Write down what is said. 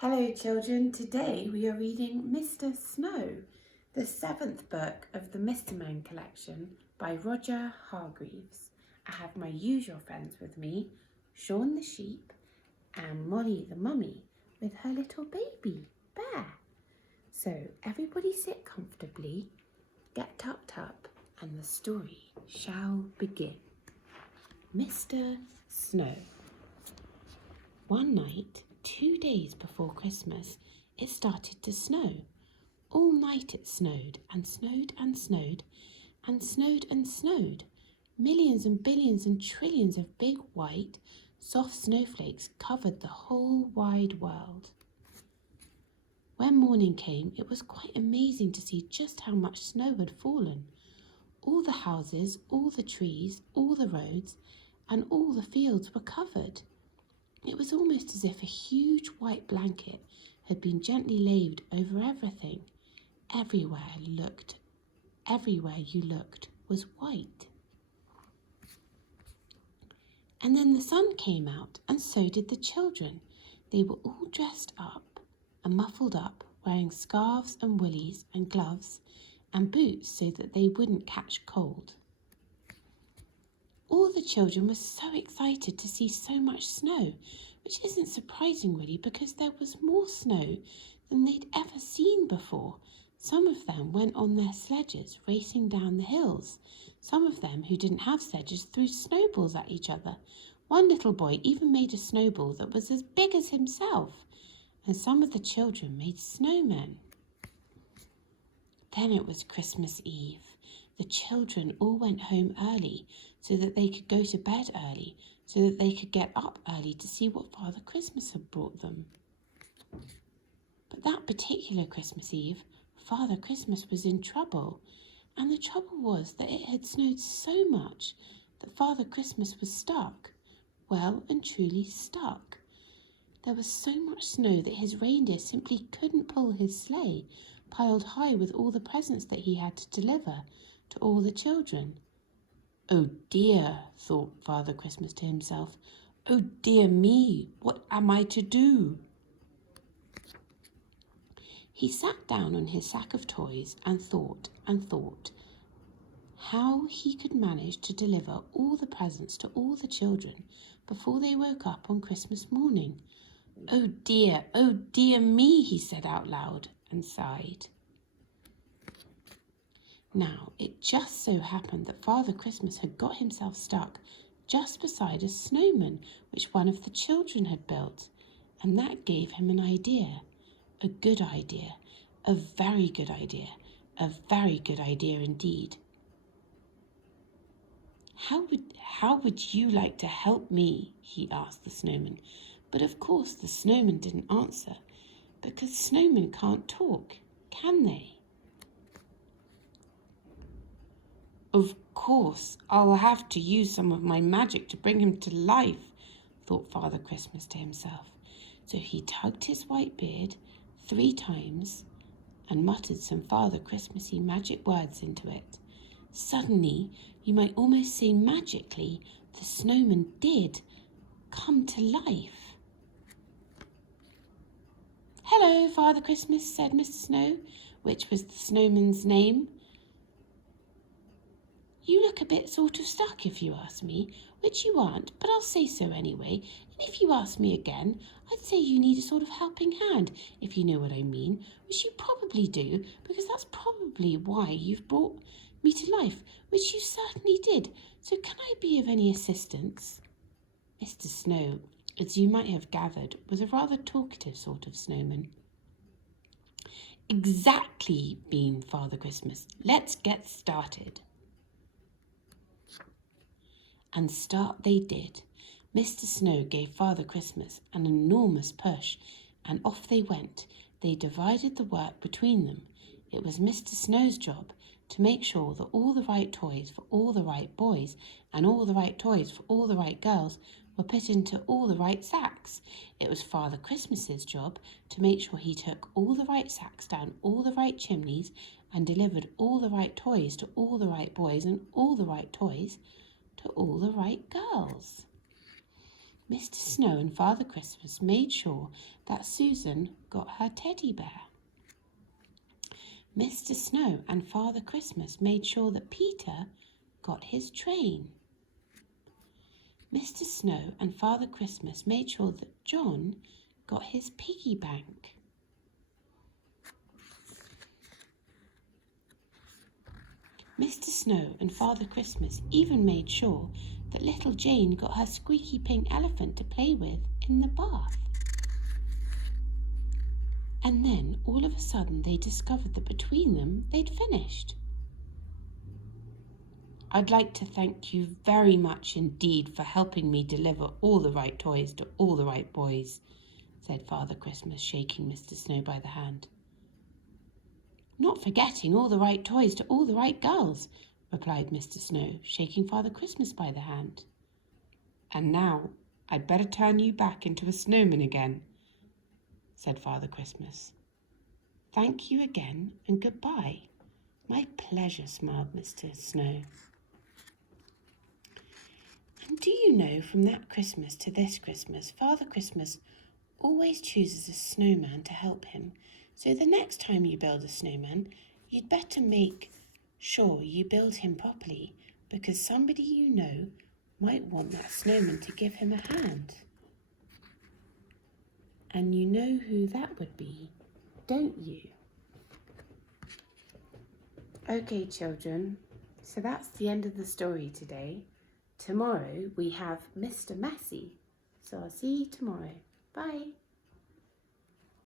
Hello children, today we are reading Mr. Snow, the 7th book of the Mr. Man collection by Roger Hargreaves. I have my usual friends with me, Sean the sheep and Molly the mummy with her little baby, Bear. So everybody sit comfortably, get tucked up and the story shall begin. Mr. Snow. One night, 2 days before Christmas, it started to snow. All night it snowed and snowed and snowed and snowed and snowed. Millions and billions and trillions of big white, soft snowflakes covered the whole wide world. When morning came, it was quite amazing to see just how much snow had fallen. All the houses, all the trees, all the roads, and all the fields were covered. It was almost as if a huge white blanket had been gently laid over everything. Everywhere you looked was white. And then the sun came out, and so did the children. They were all dressed up and muffled up, wearing scarves and woolies and gloves and boots so that they wouldn't catch cold. All the children were so excited to see so much snow, which isn't surprising really because there was more snow than they'd ever seen before. Some of them went on their sledges racing down the hills. Some of them who didn't have sledges threw snowballs at each other. One little boy even made a snowball that was as big as himself. And some of the children made snowmen. Then it was Christmas Eve. The children all went home early so that they could go to bed early, so that they could get up early to see what Father Christmas had brought them. But that particular Christmas Eve, Father Christmas was in trouble, and the trouble was that it had snowed so much that Father Christmas was stuck, well and truly stuck. There was so much snow that his reindeer simply couldn't pull his sleigh, piled high with all the presents that he had to deliver to all the children. "Oh dear," thought Father Christmas to himself. "Oh dear me, what am I to do?" He sat down on his sack of toys and thought how he could manage to deliver all the presents to all the children before they woke up on Christmas morning. Oh dear me," he said out loud and sighed. Now, it just so happened that Father Christmas had got himself stuck just beside a snowman which one of the children had built, and that gave him an idea. A good idea, a very good idea, a very good idea indeed. How would you like to help me?" he asked the snowman. But of course the snowman didn't answer, because snowmen can't talk, can they? "Of course, I'll have to use some of my magic to bring him to life," thought Father Christmas to himself. So he tugged his white beard 3 times and muttered some Father Christmassy magic words into it. Suddenly, you might almost say magically, the snowman did come to life. "Hello, Father Christmas," said Mr. Snow, which was the snowman's name. "You look a bit sort of stuck if you ask me, which you aren't, but I'll say so anyway. And if you ask me again, I'd say you need a sort of helping hand, if you know what I mean, which you probably do, because that's probably why you've brought me to life, which you certainly did. So can I be of any assistance?" Mr. Snow, as you might have gathered, was a rather talkative sort of snowman. "Exactly," beamed Father Christmas. "Let's get started." And start they did. Mr. Snow gave Father Christmas an enormous push, and off they went. They divided the work between them. It was Mr. Snow's job to make sure that all the right toys for all the right boys and all the right toys for all the right girls were put into all the right sacks. It was Father Christmas's job to make sure he took all the right sacks down all the right chimneys and delivered all the right toys to all the right boys and all the right toys to all the right girls. Mr. Snow and Father Christmas made sure that Susan got her teddy bear. Mr. Snow and Father Christmas made sure that Peter got his train. Mr. Snow and Father Christmas made sure that John got his piggy bank. Mr. Snow and Father Christmas even made sure that little Jane got her squeaky pink elephant to play with in the bath. And then, all of a sudden, they discovered that between them, they'd finished. "I'd like to thank you very much indeed for helping me deliver all the right toys to all the right boys," said Father Christmas, shaking Mr. Snow by the hand. "Not forgetting all the right toys to all the right girls," replied Mr. Snow, shaking Father Christmas by the hand. "And now I'd better turn you back into a snowman again," said Father Christmas. "Thank you again and goodbye." "My pleasure," smiled Mr. Snow. And do you know, from that Christmas to this Christmas, Father Christmas always chooses a snowman to help him. So the next time you build a snowman, you'd better make sure you build him properly, because somebody you know might want that snowman to give him a hand. And you know who that would be, don't you? Okay, children, so that's the end of the story today. Tomorrow we have Mr. Messy, so I'll see you tomorrow. Bye.